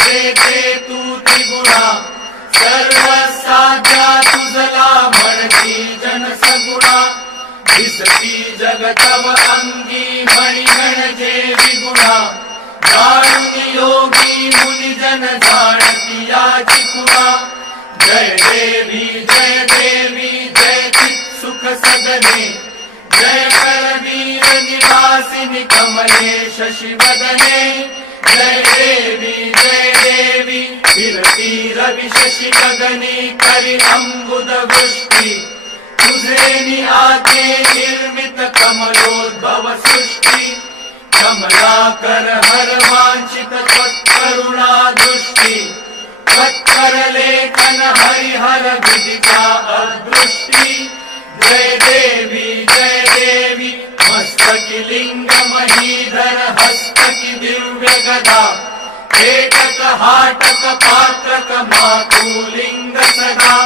जेथे तू त्रिगुणा सर्वसाध्या तुझला म्हणती जन सगुणा दिसती जगतव अंगी मणी म्हणजे विगुणा जाणून योगी मुनिजन जाणती याची खुणा जय देवी जय चित सुख सदने जय करवीर निवासिनी कमले शशिवदने जय देवी फिरती रवि शशि गगनी करी अंबुद वृष्टि तुझे निआते निर्मित कमलोद्भव सृष्टि कमलाकर हर वांछित त्वत्करुणा दृष्टि त्वत्कर लेखन हरिहर विदिता अदृष्टि जय देवी मस्तकी लिंग महीधर हस्तकी दिव्य गदा एकक हाटक पात्रक मातुलिंग सदा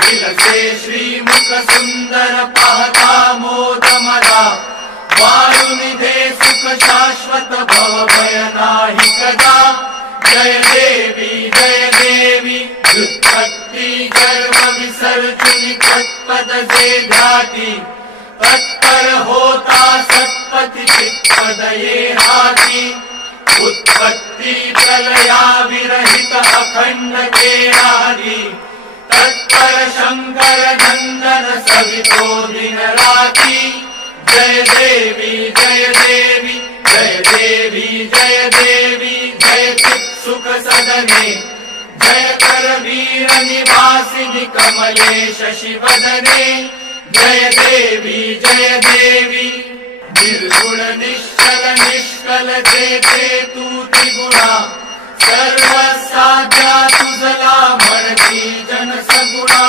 दिलसे श्रीमुख सुंदर पाहता मोद मदा वायुनिधे सुख शाश्वत भव भय नाही कदा जय देवी व्युत्पत्ति गर्भ विसर्जनी तत्पद जे ध्याती तत्पर होता सत्पति चित्पद ये हाती उत्पत्ति प्रलया विरहित अखंड केरारी तत्पर शंकर नंदन सवितो दिन राती जय देवी जय चित सुख सदने जय करवीर निवासिनी कमले शशिवदने जय देवी निर्गुण निश्चल निष्कल जेथे तू त्रिगुणा सर्वसाध्या तुझला म्हणती जन सगुणा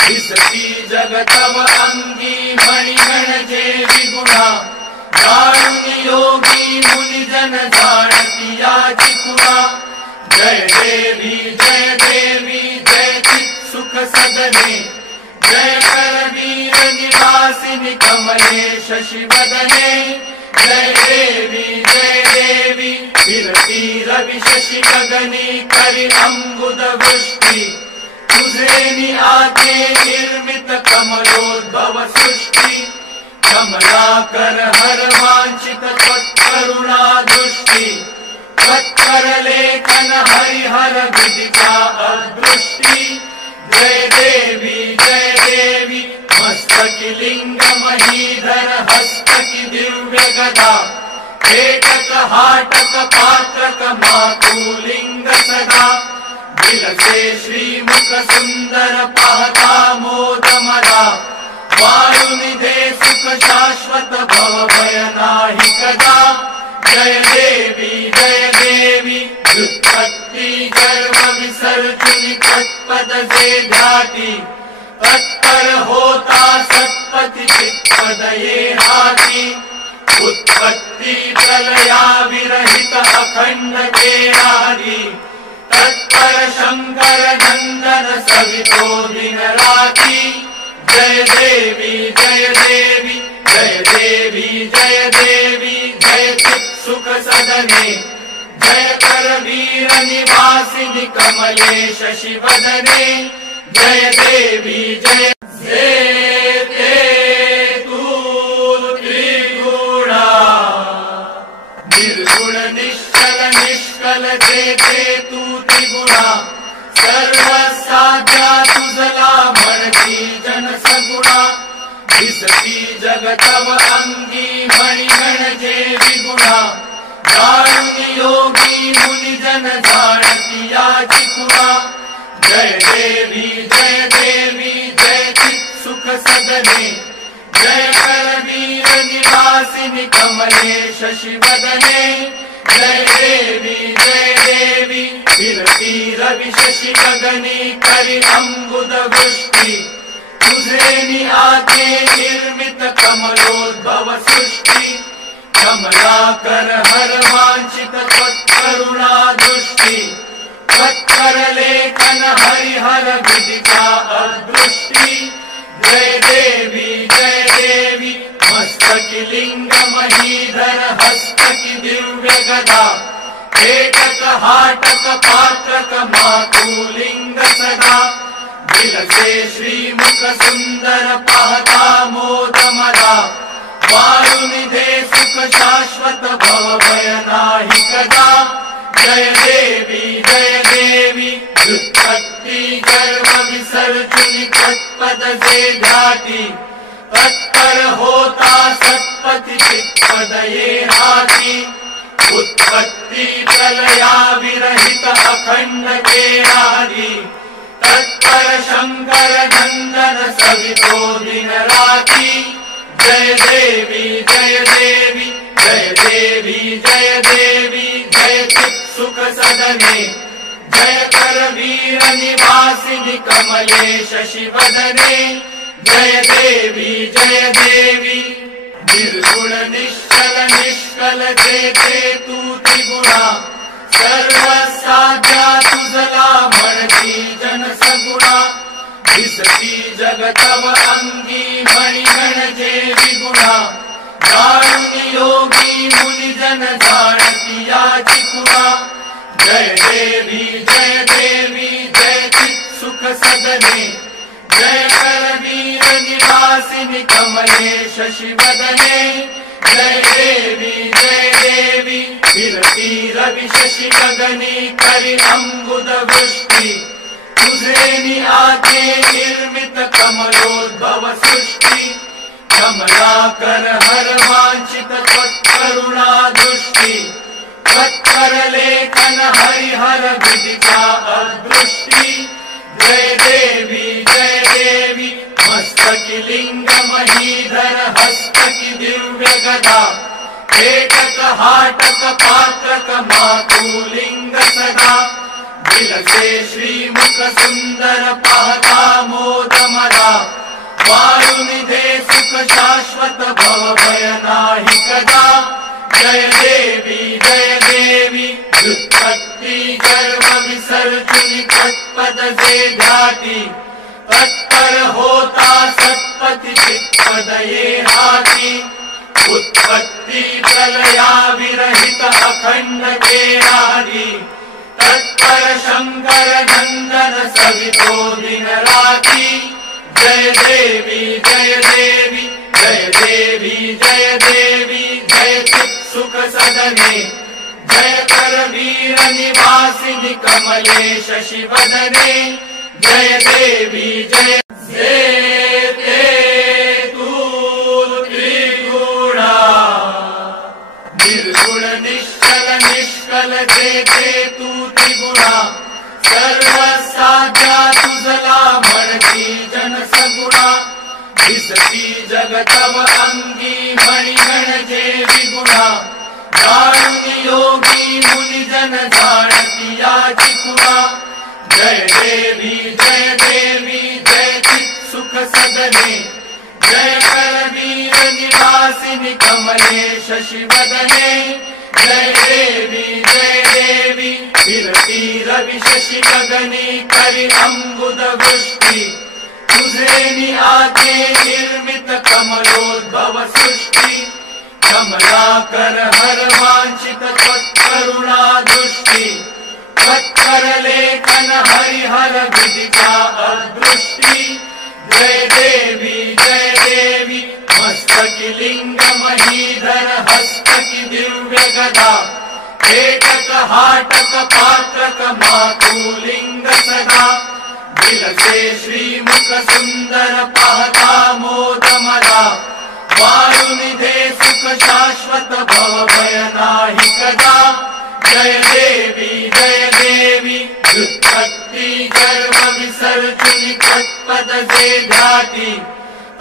दिसती जगतव अंगी मणी म्हणजे विगुणा जाणून योगी मुनिजन जाणती याची खुणा जय देवी जय चित सुख सदने जय करवीर निवासिनी कमले शशिवदने जय देवी फिरती रवि शशि गगनी करी अंबुद वृष्टि तुझे निआते निर्मित कमलोद्भव सृष्टि कमलाकर हर वांछित त्वत्करुणा दृष्टि त्वत्कर लेखन हरिहर विदिता अदृष्टि जय देवी मस्तकी लिंग महीधर हस्तकी दिव्य गदा एकक हाटक पात्रक मातुलिंग सदा दिलसे श्रीमुख सुंदर पाहता मोद मदा वायुनिधे सुख शाश्वत भव भय नाही कदा जय देवी व्युत्पत्ति गर्भ विसर्जनी तत्पद जे ध्याती तत्पर होता सत्पति चित्पद ये हाती उत्पत्ति प्रलया विरहित अखंड केरारी तत्पर शंकर नंदन सवितो दिन राती जय देवी जय चित सुख सदने जय करवीर निवासिनी कमले शशिवदने जय देवी जय तू त्रिगुणा निर्गुण निश्चल निष्कल जेथे तू त्रिगुणा सर्वसाध्या तुझला म्हणती जन सगुणा दिसती जगतव अंगी मणी म्हणजे विगुणा जाणून योगी मुनिजन जाणती याची खुणा जय देवी जय चित सुख सदने जय करवीर निवासिनी कमले शशिवदने जय देवी फिरती रवि शशि गगनी करी अंबुद वृष्टि तुझे निआते निर्मित कमलोद्भव सृष्टि कमलाकर हर वांछित त्वत्करुणा दृष्टि त्वत्कर लेखन हरिहर विदिता अदृष्टि जय देवी मस्तकी लिंग महीधर हस्तकी दिव्य गदा एकक हाटक पात्रक मातुलिंग सदा दिलसे श्रीमुख सुंदर पाहता मोद मला वारुनिधे सुख शाश्वत भव भय नाही कदा जय देवी व्युत्पत्ति गर्भ विसर्जनी तत्पद से ध्याती तत्पर होता सत्पति चित्पद ये हाती उत्पत्ति प्रलया विरहित अखंड के आदि तत्पर शंकर नंदन सवितो दिन राती जय देवी जय देवी जय देवी जय देवी जय चित् सुख सदने जय कर वीर निवासिनि कमले शशि वदने जय देवी निर्गुण निश्चल निष्कल जेते तू त्रिगुणा सर्व साध्या तुझला म्हणती जन सगुणा दिसती जगतव अंगी मणिगण जे विगुणा जाणून योगी मुनि जन जाणती याची खुणा जय देवी जय चित् सुख सदने जय कर वीर निवासिनि कमले शशि वदने जय देवी फिरती रवि शशि गगनी करि अंबुद वृष्टि तुझे आके निर्मित कमलोद्भव सृष्टि कमलाकर हर वांछित त्वत्करुणा दृष्टि त्वत्कर लेखन हरिहर विदिता अदृष्टि जय देवी मस्तकी लिंग महीधर हस्तकी दिव्य गदा एकक हाटक पात्रक मातुलिंग सदा दिलसे श्रीमुख सुंदर पाहता मोद मला वारुनिधे सुख शाश्वत भव भय नाही कदा जय देवी व्युत्पत्ति गर्भ विसर्जनी तत्पद से ध्याती तत्पर होता सत्पति चित्पद ये हाती उत्पत्ति प्रलया विरहित अखंड के आदि तत्पर शंकर नंदन सवितो दिन राती जय देवी जय देवी जय चित् सुख सदने जय कर वीर निवासिनि कमले शशि वदने जय देवी जेते तू त्रिगुणा निर्गुण निश्चल निष्कल जेते तू त्रिगुणा सर्व साध्या तुझला म्हणती जन सगुणा दिसती जगतव अंगी मणिगण जे विगुणा जाणून योगी मुनि जन जाणती याची खुणा जय देवी जय चित् सुख सदने जय कर वीर निवासिनि कमले शशि वदने जय देवी फिरती रवि शशि गगनी करि अंबुद वृष्टि तुझे आके निर्मित कमलोद्भव सृष्टि कमलाकर हर वांछित त्वत्करुणा दृष्टि त्वत्कर लेखन हरिहर विदिता अदृष्टि जय देवी मस्तकी लिंग महीधर हस्तकी दिव्य गदा एकक हाटक पात्रक मातुलिंग सदा दिलसे श्रीमुख सुंदर पाहता मोद मला वारुनिधे सुख शाश्वत भव भय नाही कदा जय देवी व्युत्पत्ति गर्भ विसर्जनी तत्पद से ध्याती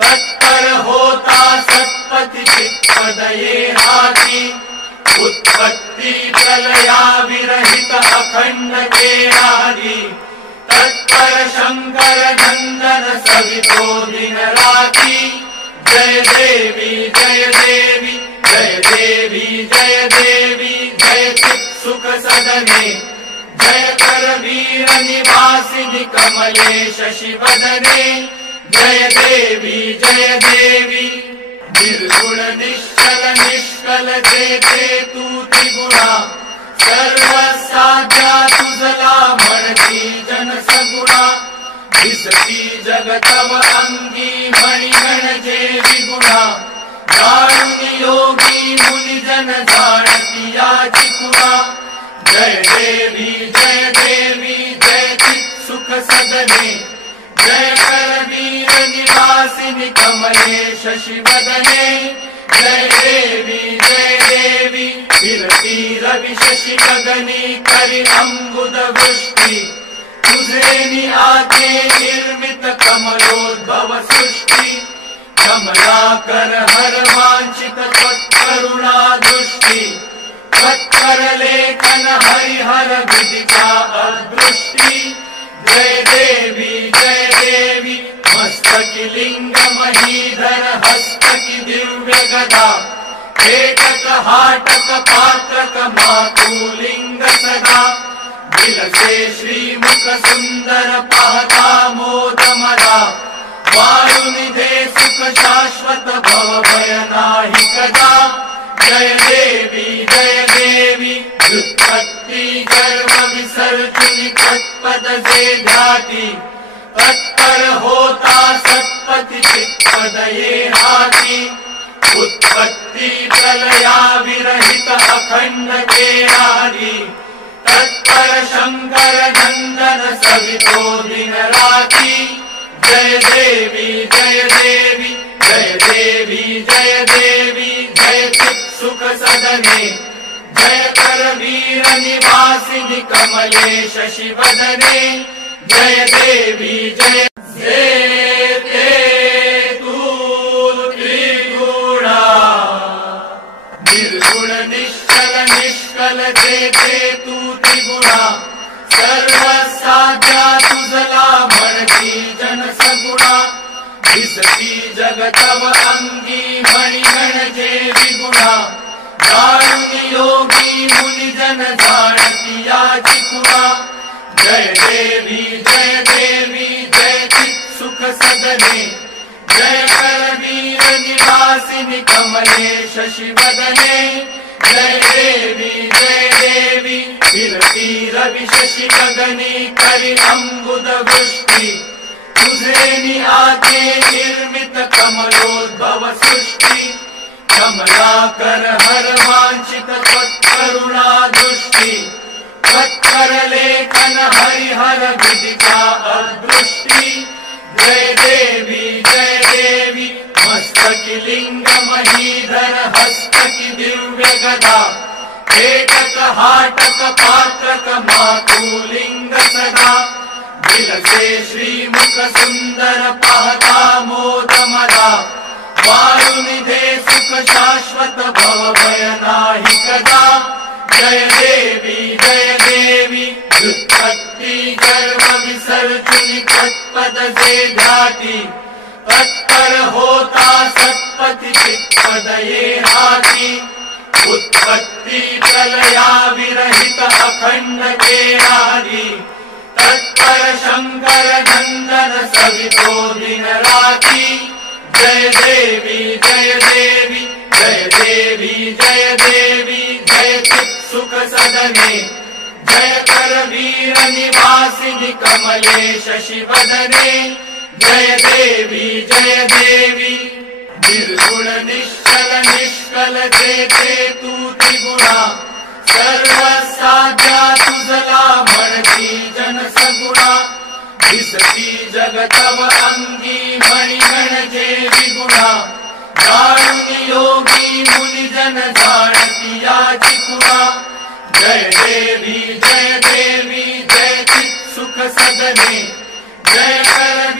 तत्पर होता सत्पति चित्पद ये हाती उत्पत्ति प्रलया विरहित अखंड के आदि तत्पर शंकर नंदन सवितो दिन राती जय देवी जय चित् सुख सदने जय कर वीर निवासिनि कमले शशि वदने जय देवी निर्गुण निश्चल निष्कल जेते तू त्रिगुणा सर्व साध्या दिसती जगतव अंगी मणिगण जे विगुणा दारुणी योगी मुनिजन जाणती याची खुणा जय देवी जय चित सुख सदने जय करवीर निवासिनी कमले शशिवदने जय देवी विरती रवि शशि गगनी करि अम्बुद वृष्टि तुझे आके निर्मित कमलोद्भव सृष्टि कमलाकर हर वांछित त्वत्करुणा दृष्टि त्वत्कर लेखन हरिहर विदिता अदृष्टि जय देवी मस्तकी लिंग महीधर हस्तकी दिव्य गदा पेटक हाटक पात्रक मातुलिंग सदा विलसे श्रीमुख सुंदर पाहता मोद मदा वायुनिधे सुख शाश्वत भव भय नाही कदा जय देवी व्युत्पत्ति गर्भ विसर्जनी तत्पद से ध्याति तत्पर होता सत्पति चित्पद ये हाथी उत्पत्ति प्रलया विरहित अखंड केरादि तत्पर शंकर नंदन सवितो दिन राति जय देवी जय चित सुख सदने जय करवीर निवासिनी कमले शशिवदने जय देवी जय तू त्रिगुणा निर्गुण निश्चल निष्कल जे तू त्रिगुणा सर्व साध्या तुझला म्हणती जन सगुणा दिसती जगतव अंगी मणिगण जे विगुणा दारुणी योगी मुनिजन जाणती याची खुणा जय देवी जय चित सुख सदने जय करवीर निवासिनी कमले शशिवदने जय देवी विरती रवि शशि गगनी करि अम्बुद वृष्टि तुझे आके निर्मित कमलोद्भव सृष्टि कमलाकर हर वांछित त्वत्करुणा दृष्टि त्वत्कर लेखन हरिहर विदिता अदृष्टि जय देवी मस्तकी लिंग महीधर हस्तकी दिव्य गदा पेटक हाटक पात्रक मातुलिंग सदा विलसे श्रीमुख सुंदर पाहता मोद मदा वायुनिधे सुख शाश्वत भव भय नाही कदा जय देवी व्युत्पत्ति गर्भ विसर्जनी तत्पद से ध्याति तत्पर होता सत्पति चित्पद ये हाथी उत्पत्ति प्रलया विरहित अखंड केरादि तत्पर शंकर नंदन सवितो दिन राति जय देवी जय चित सुख सदने जय करवीर निवासिनी कमले शशिवदने जय देवी निर्गुण निश्चल निष्कल जे तू त्रिगुणा सर्व साध्या तुझला म्हणती जन सगुणा दिसती जगतव अंगी मणिगण जे विगुणा दारुणी योगी मुनिजन जाणती याची खुणा जय देवी जय चित सुख सदने जय कर